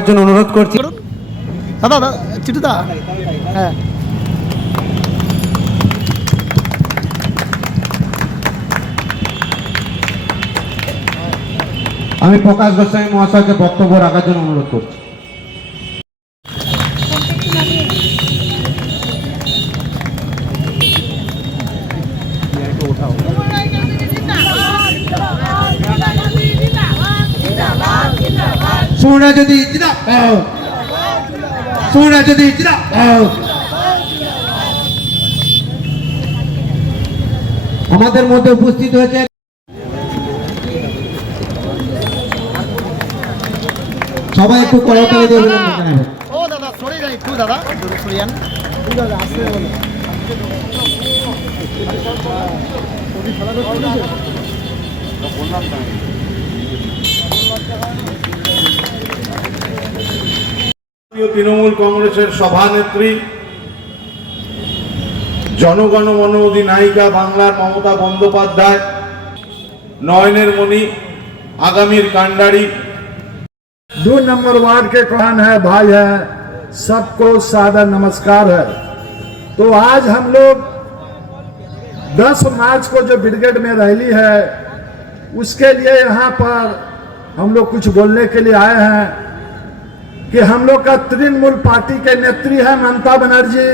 রাখার জন্য অনুরোধ করছি। দাদা চিঠুদা, হ্যাঁ আমি প্রকাশ গোস্বামী মহাশয়কে বক্তব্য রাখার জন্য অনুরোধ করছি। सोनिया गांधी जिंदाबाद, सोनिया गांधी जिंदाबाद। আমাদের মধ্যে উপস্থিত হয়েছে সবাই একটু করতালি দিয়ে অভিনন্দন জানাবেন। ও দাদা সরে যাই একটু, দাদা সরে যান দাদা, আসতে বলো। তৃণমূল কংগ্রেসের সভানেত্রী, জনগণ মন অধিনায়িকা বাংলার মমতা বন্দ্যোপাধ্যায়, নয়নের মণি, आगामीर कांडारी 2 नंबर वार्ड के कौन है भाई है, सबको सादर नमस्कार है। तो आज हम लोग 10 मार्च को जो ब्रिगेड में रैली है उसके लिए यहाँ पर हम लोग कुछ बोलने के लिए आए हैं कि हम लोग का तृणमूल पार्टी के नेत्री है ममता बनर्जी,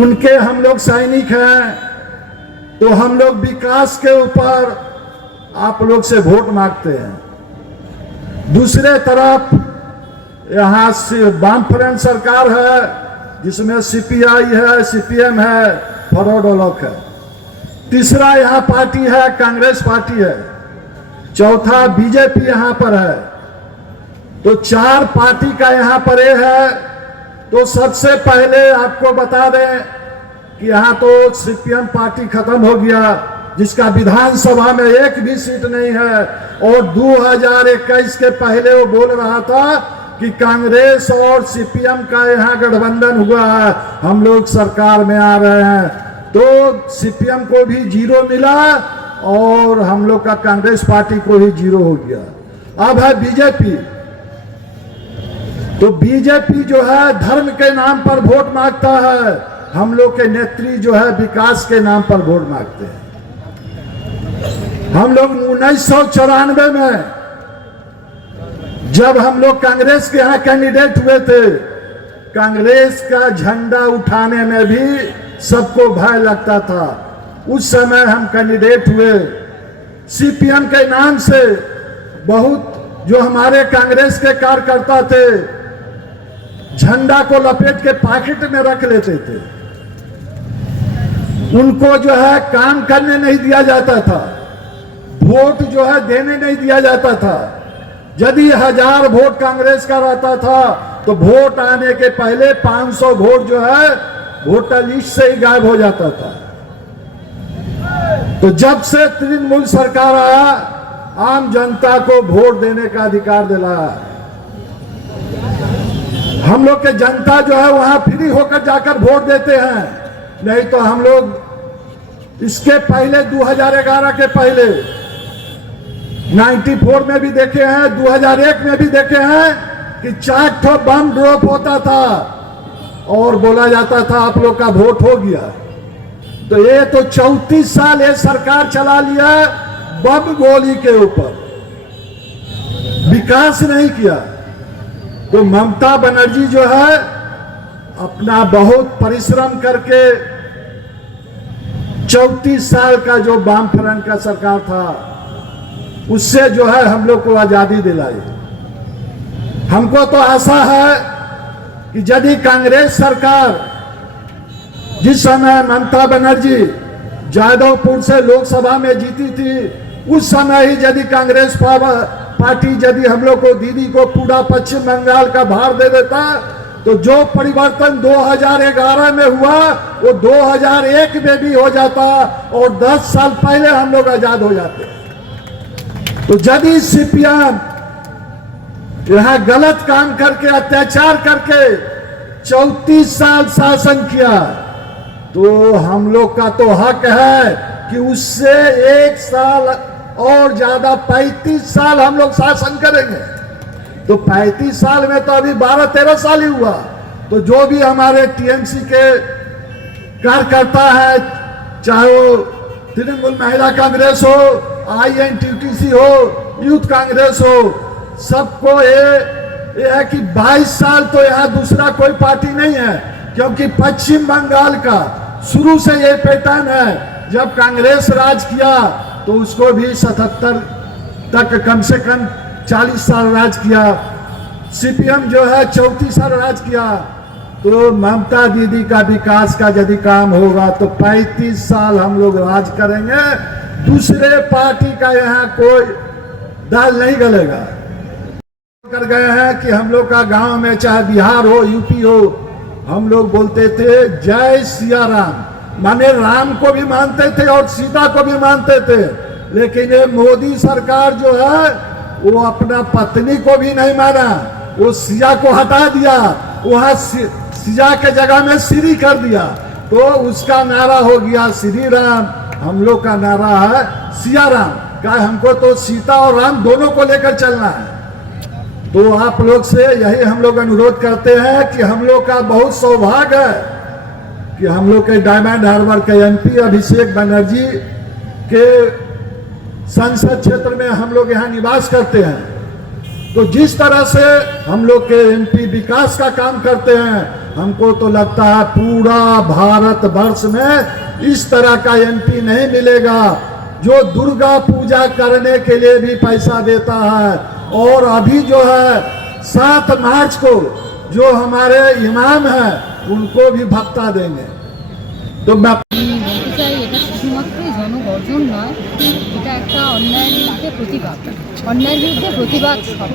उनके हम लोग सैनिक हैं। तो हम लोग विकास के ऊपर आप लोग से वोट मांगते हैं। दूसरे तरफ यहाँ से वामफ्रंट सरकार है जिसमें सीपीआई है, सीपीएम है, फॉरवर्ड है। तीसरा यहाँ पार्टी है कांग्रेस पार्टी है, चौथा बीजेपी यहाँ पर है। तो 4 पार्टी का यहाँ पर ये है। तो सबसे पहले आपको बता दें कि यहाँ तो सीपीएम पार्टी खत्म हो गया जिसका विधानसभा में एक भी सीट नहीं है, और 2021 के पहले वो बोल रहा था कि कांग्रेस और सीपीएम का यहाँ गठबंधन हुआ है, हम लोग सरकार में आ रहे हैं। तो सीपीएम को भी 0 मिला और हम लोग का कांग्रेस पार्टी को ही 0 हो गया। अब है बीजेपी। तो बीजेपी जो है धर्म के नाम पर वोट मांगता है, हम लोग के नेत्री जो है विकास के नाम पर वोट मांगते हैं। हम लोग 1994 में जब हम लोग कांग्रेस के यहाँ कैंडिडेट हुए थे, कांग्रेस का झंडा उठाने में भी सबको भय लगता था। उस समय हम कैंडिडेट हुए सीपीएम के नाम से। बहुत जो हमारे कांग्रेस के कार्यकर्ता थे झंडा को लपेट के पॉकेट में रख लेते थे, उनको जो है काम करने नहीं दिया जाता था, वोट जो है देने नहीं दिया जाता था। यदि 1000 वोट कांग्रेस का रहता था तो वोट आने के पहले 500 वोट जो है वोटर लिस्ट से ही गायब हो जाता था। तो जब से तृणमूल सरकार आया आम जनता को वोट देने का अधिकार दिलाया। हम लोग के जनता जो है वहां फ्री होकर जाकर वोट देते हैं। नहीं तो हम लोग इसके पहले 2011 के पहले 94 में भी देखे हैं, 2001 में भी देखे हैं कि 4 ठो बम ड्रॉप होता था और बोला जाता था आप लोग का वोट हो गया। तो ये तो 34 साल ये सरकार चला लिया बम गोली के ऊपर, विकास नहीं किया। तो ममता बनर्जी जो है अपना बहुत परिश्रम करके 34 साल का जो वामफ्रंट का सरकार था उससे जो है हम लोग को आजादी दिलाई। हमको तो आशा है कि यदि कांग्रेस सरकार जिस समय ममता बनर्जी जादवपुर से लोकसभा में जीती थी उस समय ही यदि कांग्रेस पार्टी यदि हम लोग को दीदी को पूरा पश्चिम बंगाल का भार दे देता तो जो परिवर्तन 2011 में हुआ वो 2001 में भी हो जाता और 10 साल पहले हम लोग आजाद हो जाते। तो यदि सीपीएम यहाँ गलत काम करके अत्याचार करके 34 साल शासन किया तो हम लोग का तो हक है कि उससे 1 साल और ज्यादा 35 साल हम लोग शासन करेंगे। तो 35 साल में तो अभी 12-13 साल ही हुआ। तो जो भी हमारे टीएमसी के कार्यकर्ता है, चाहे वो तृणमूल महिला कांग्रेस हो, INTTC हो, यूथ कांग्रेस हो, सबको ये है कि 22 साल तो यहाँ दूसरा कोई पार्टी नहीं है, क्योंकि पश्चिम बंगाल का शुरू से ये पैटर्न है। जब कांग्रेस राज किया तो उसको भी 77 तक कम से कम 40 साल राज किया। CPM जो है 34 साल राज किया। तो ममता दीदी का विकास का यदि काम होगा तो 35 साल हम लोग राज करेंगे। दूसरे पार्टी का यहाँ कोई दाल नहीं गलेगा। कर गए हैं कि हम लोग का गांव में चाहे बिहार हो, यूपी हो, हम लोग बोलते थे जय सिया राम, माने राम को भी मानते थे और सीता को भी मानते थे। लेकिन ये मोदी सरकार जो है वो अपना पत्नी को भी नहीं माना, वो सिया को हटा दिया, वहां सिया के जगह में श्री कर दिया। तो उसका नारा हो गया श्री राम, हम लोग का नारा है सिया राम का। हमको तो सीता और राम दोनों को लेकर चलना है। तो आप लोग से यही हम लोग अनुरोध करते हैं कि हम लोग का बहुत सौभाग्य है कि हम लोग के डायमंड हार्बर के MP अभिषेक बनर्जी के संसद क्षेत्र में हम लोग यहाँ निवास करते हैं। तो जिस तरह से हम लोग के MP विकास का काम करते हैं, हमको तो लगता है पूरा भारत वर्ष में इस तरह का MP नहीं मिलेगा जो दुर्गा पूजा करने के लिए भी पैसा देता है। और अभी जो है 7 मार्च को जो हमारे इमाम हैं उनको भी भत्ता देंगे। तो मैं বলতে চাই এটা শুধুমাত্রই জনগর্জন নয়, এটা একটা অন্যায়ের বিরুদ্ধে প্রতিবাদ, অন্যায়ের বিরুদ্ধে প্রতিবাদ সভা।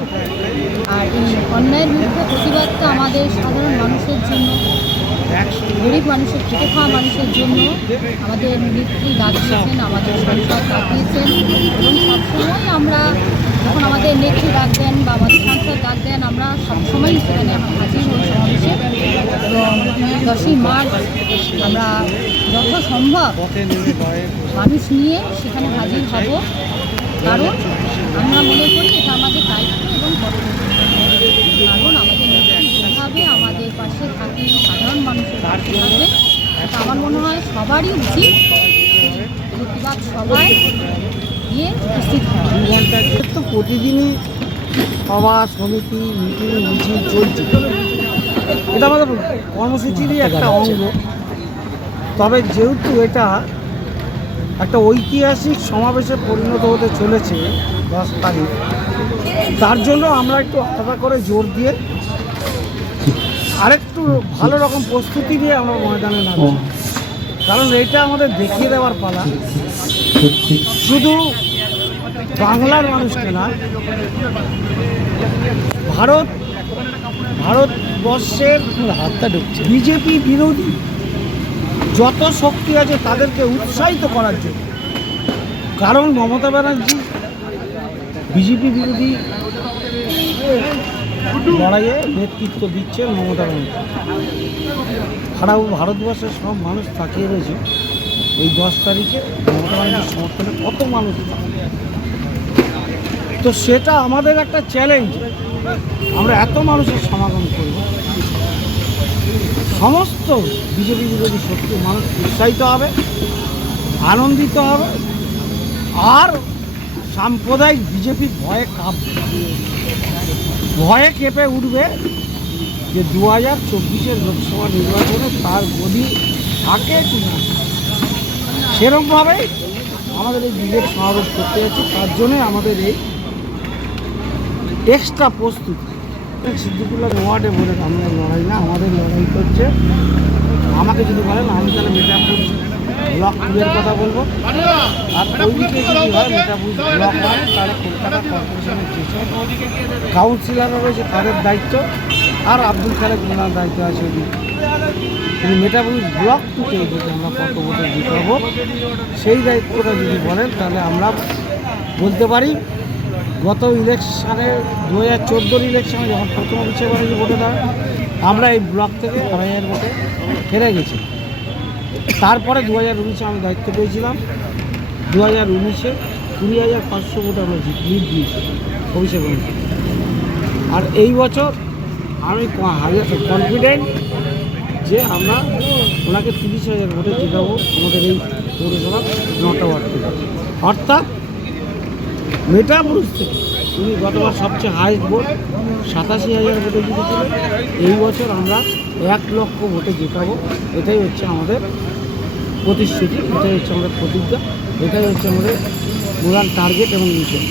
আর এই অন্যায়ের বিরুদ্ধে প্রতিবাদটা আমাদের সাধারণ মানুষের জন্য, গরিব মানুষের, খেটে খাওয়া মানুষের জন্য আমাদের নেত্রী ডাক দিয়েছেন, আমাদের সংসদ ডাক দিয়েছেন। এবং সবসময় আমরা যখন আমাদের নেত্রী ডাক দেন বা আমাদের সংসদ ডাক দেন, আমরা সবসময় সেখানে হাজির হই সমাবেশে। এবং 10ই মার্চ আমরা যথাসম্ভব মানুষ নিয়ে সেখানে হাজির হব, কারণ আমরা মনে করি এটা আমাদের দায়িত্ব এবং কর্তব্য। কারণ আমাদের নেত্রী যেভাবে আমাদের পাশে থাকে, সাধারণ মানুষের পাশে থাকে, এটা আমার মনে হয় সবারই উচিত প্রতিবাদ সভায় গিয়ে উপস্থিত হওয়া। তো প্রতিদিনই সভা, সমিতি, মিটিং, মিছিল চলছে। এটা আমাদের কর্মসূচিরই একটা অঙ্গ। তবে যেহেতু এটা একটা ঐতিহাসিক সমাবেশে পরিণত হতে চলেছে 10 তারিখ, তার জন্য আমরা একটু আলাদা করে জোর দিয়ে আরেকটু ভালো রকম প্রস্তুতি দিয়ে আমরা ময়দানে নামছি। কারণ এটা আমাদের দেখিয়ে দেওয়ার পালা, শুধু বাংলার মানুষকে না, ভারতবর্ষের বিজেপি বিরোধী যত শক্তি আছে তাদেরকে উৎসাহিত করার জন্য। কারণ মমতা ব্যানার্জি বিজেপি বিরোধী লড়াইয়ে নেতৃত্ব দিচ্ছেন মমতা ব্যানার্জি। সারা ভারতবর্ষের সব মানুষ তাকিয়ে রয়েছে এই 10 তারিখে মমতা ব্যানার্জির সমর্থনে কত মানুষ। তো সেটা আমাদের একটা চ্যালেঞ্জ, আমরা এত মানুষের সমাগম করব, সমস্ত বিজেপি বিরোধী শক্তি মানুষ উৎসাহিত হবে, আনন্দিত হবে, আর সাম্প্রদায়িক বিজেপি ভয়ে কেঁপে উঠবে যে 2024-এর লোকসভা নির্বাচনে তার গদি থাকে কি না। সেরকমভাবেই আমাদের এই বিজেপি সমাবেশ করতে যাচ্ছি। তার জন্যে আমাদের এই এক্সট্রা প্রস্তুতি। সিদ্দিকুল্লাহ ওয়ার্ডে বলে আমরা লড়াই না, আমাদের লড়াই করছে, আমাকে যদি বলেন আমি তাহলে মেটাপুর ব্লক 2-এর কথা বলবো। আর ওইদিকে যদি হয় মেটাপুর ব্লক 1 তাহলে কলকাতা কর্পোরেশনের যেসব কাউন্সিলাররা রয়েছে তাদের দায়িত্ব, আর আব্দুল খালেক মোল্লার দায়িত্ব আছে ওইদিকে। কিন্তু মেটাপুর ব্লক 2-তে যদি আমরা কত ভোটে জিতাবো সেই দায়িত্বটা যদি বলেন তাহলে আমরা বলতে পারি গত ইলেকশানে 2014-র ইলেকশনে যখন প্রথম অভিষেক ব্যানার্জি ভোটে দেয়, আমরা এই ব্লক থেকে 2,000 ভোটে হেরে গেছি। তারপরে 2019-এ আমি দায়িত্ব পেয়েছিলাম, 2019-এ 20,500 ভোটে আমরা লিড দিয়েছি অভিষেক ব্যানার্জি। আর এই বছর আমি কনফিডেন্ট যে আমরা ওনাকে 30,000 ভোটে জেতাবো আমাদের এই পৌরসভা 9টা ওয়ার্ড থেকে। অর্থাৎ মেটাপুরুষ থেকে উনি গতবার সবচেয়ে হাইস্ট ভোট 87,000 ভোটে জিতেছিলেন। এই বছর আমরা 1 লক্ষ ভোটে জেতাবো। এটাই হচ্ছে আমাদের প্রতিশ্রুতি, এটাই হচ্ছে আমাদের প্রতিজ্ঞা, এটাই হচ্ছে আমাদের প্রধান টার্গেট এবং মিশন।